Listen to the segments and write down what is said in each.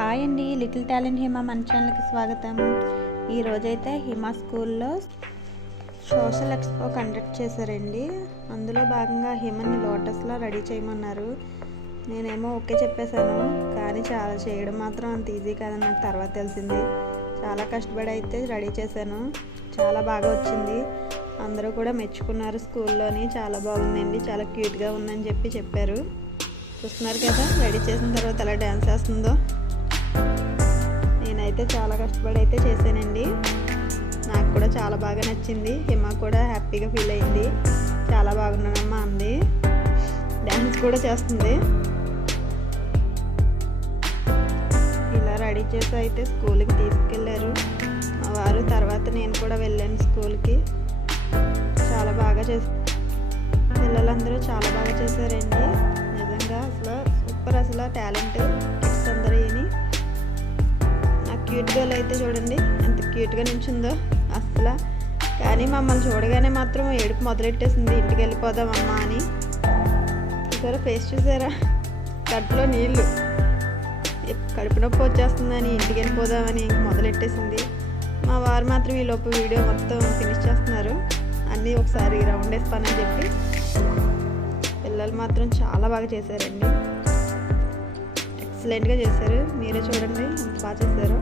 Hi అండి, little talent హిమ మన ఛానల్కి స్వాగతం. ఈరోజైతే హిమ స్కూల్లో సోషల్ ఎక్స్పో కండక్ట్ చేశారండి. అందులో భాగంగా హిమని లోటస్లా రెడీ చేయమన్నారు. నేనేమో ఓకే చెప్పేశాను, కానీ చాలా చేయడం మాత్రం అంత ఈజీ కాదని నాకు తర్వాత తెలిసింది. చాలా కష్టపడి అయితే రెడీ చేశాను. చాలా బాగా వచ్చింది. అందరూ కూడా మెచ్చుకున్నారు. స్కూల్లోని చాలా బాగుందండి, చాలా క్యూట్గా ఉందని చెప్పారు. చూస్తున్నారు కదా, రెడీ చేసిన తర్వాత ఎలా డ్యాన్స్ చేస్తుందో. నేనైతే చాలా కష్టపడి అయితే చేశానండి. నాకు కూడా చాలా బాగా నచ్చింది. హిమ కూడా హ్యాపీగా ఫీల్ అయింది. చాలా బాగున్నానమ్మా అంది. డ్యాన్స్ కూడా చేస్తుంది. ఇలా రెడీ చేసి అయితే స్కూల్కి తీసుకెళ్ళారు మా వారు. తర్వాత నేను కూడా వెళ్ళాను స్కూల్కి. చాలా బాగా పిల్లలందరూ చాలా బాగా చేశారండి. నిజంగా అసలు సూపర్, అసలు టాలెంట్ కిడ్స్ అందరూ. నా క్యూట్ గర్ల్ అయితే చూడండి ఎంత క్యూట్గా నించుందో అసలు. కానీ మమ్మల్ని చూడగానే మాత్రం ఏడుపు మొదలెట్టేసింది, ఇంటికి వెళ్ళిపోదామమ్మా అని. చూసారా ఫేస్, చూసారా కడుపులో నీళ్ళు, కడుపు నొప్పి వచ్చేస్తుందని ఇంటికి వెళ్ళిపోదామని మొదలెట్టేసింది. మా వారు మాత్రం ఈ లోపు వీడియో మొత్తం ఫినిష్ చేస్తున్నారు. అన్నీ ఒకసారి రౌండ్ వేస్తానని చెప్పి. పిల్లలు మాత్రం చాలా బాగా చేశారండి, ఎక్సలెంట్గా చేశారు. మీరే చూడండి ఎంత బాగా చేశారో.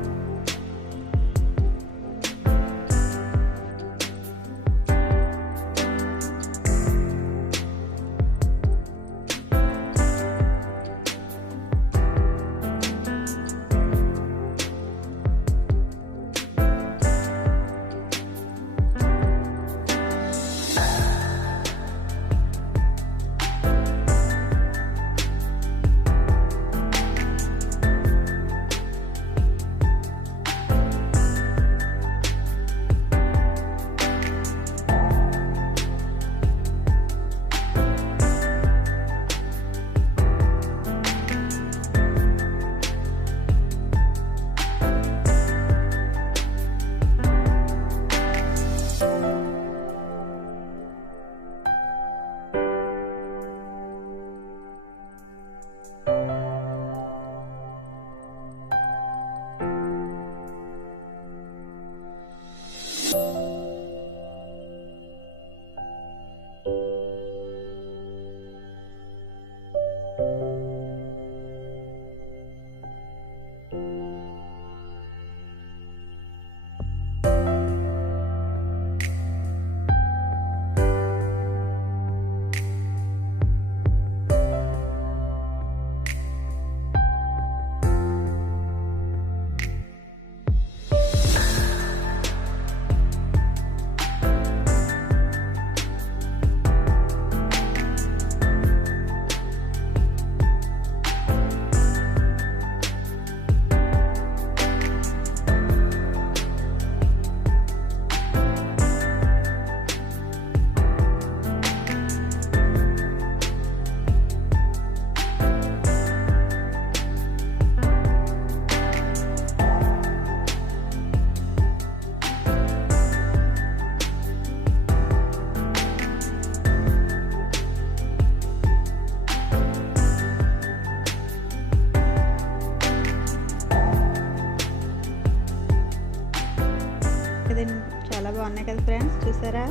చాలా బాగున్నాయి కదా ఫ్రెండ్స్, చూసారా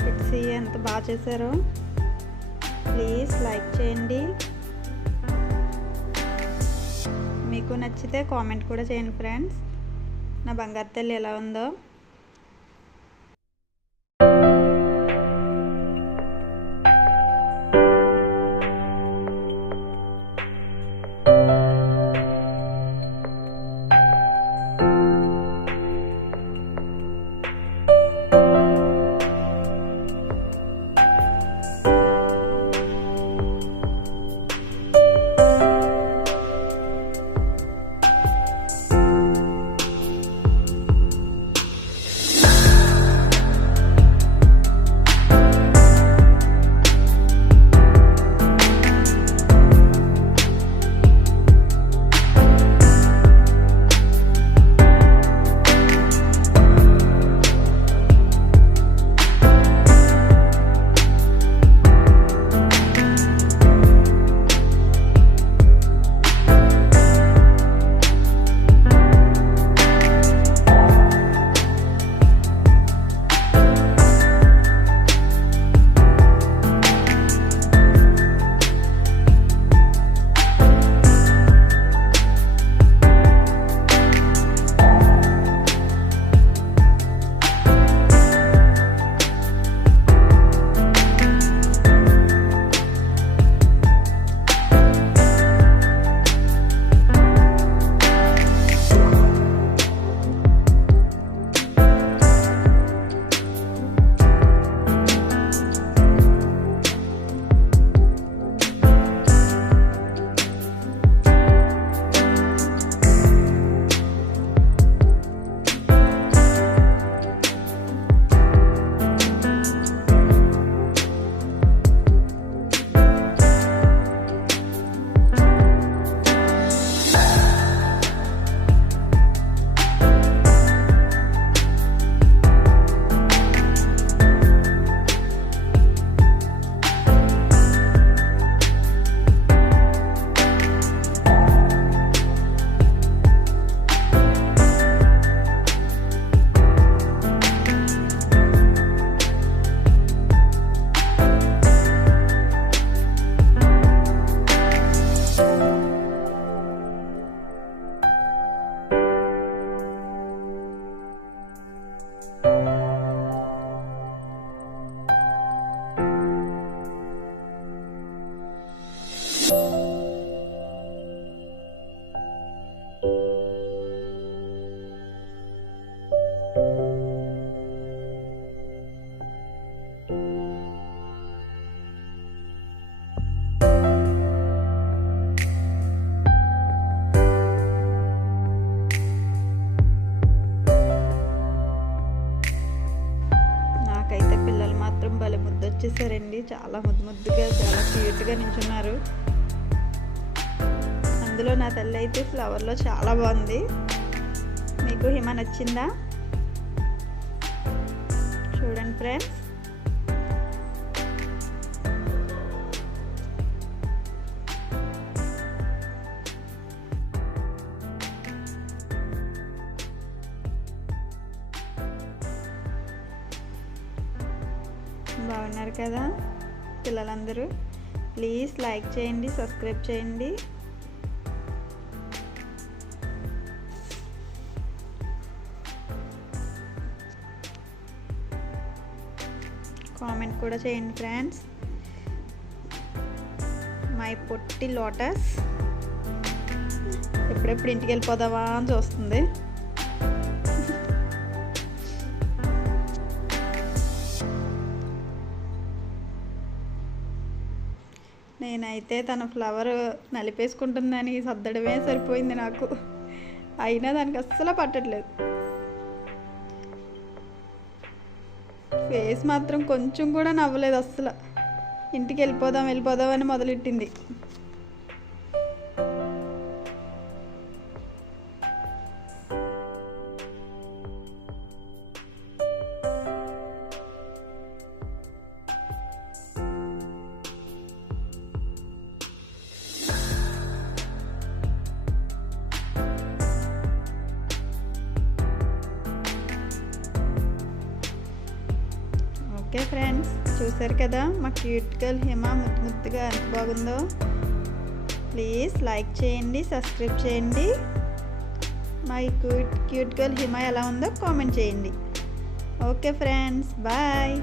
కిడ్స్ ఎంత బాగా చేశారో. ప్లీజ్ లైక్ చేయండి. మీకు నచ్చితే కామెంట్ కూడా చేయండి ఫ్రెండ్స్. నా బంగారు తల్లి ఎలా ఉందో. చేశారండి. చాలా ముద్దుగా చాలా క్యూట్గా నించున్నారు. అందులో నా తల్లి అయితే ఫ్లవర్లో చాలా బాగుంది. మీకు హిమ నచ్చిందా? చూడండి ఫ్రెండ్స్. బాగున్నారు కదా పిల్లలందరూ? ప్లీజ్ లైక్ చేయండి, సబ్స్క్రైబ్ చేయండి. కామెంట్ కూడా చేయండి ఫ్రెండ్స్. మై పొట్టి లోటస్ ఎప్పుడెప్పుడు ఇంటికి వెళ్ళిపోదావా అని చూస్తుంది. నేనైతే తన ఫ్లవర్ నలిపేసుకుంటుందని సర్దడమే సరిపోయింది నాకు. అయినా దానికి అస్సలు పట్టట్లేదు. ఫేస్ మాత్రం కొంచెం కూడా నవ్వలేదు అస్సలు. ఇంటికి వెళ్ళిపోదాం అని మొదలెట్టింది. ఓకే ఫ్రెండ్స్, చూసారు కదా మా క్యూట్ గర్ల్ హిమ ముద్దుగా ఎంత బాగుందో. ప్లీజ్ లైక్ చేయండి, సబ్స్క్రైబ్ చేయండి. మా క్యూట్ గర్ల్ హిమ ఎలా ఉందో కామెంట్ చేయండి. Okay friends, bye.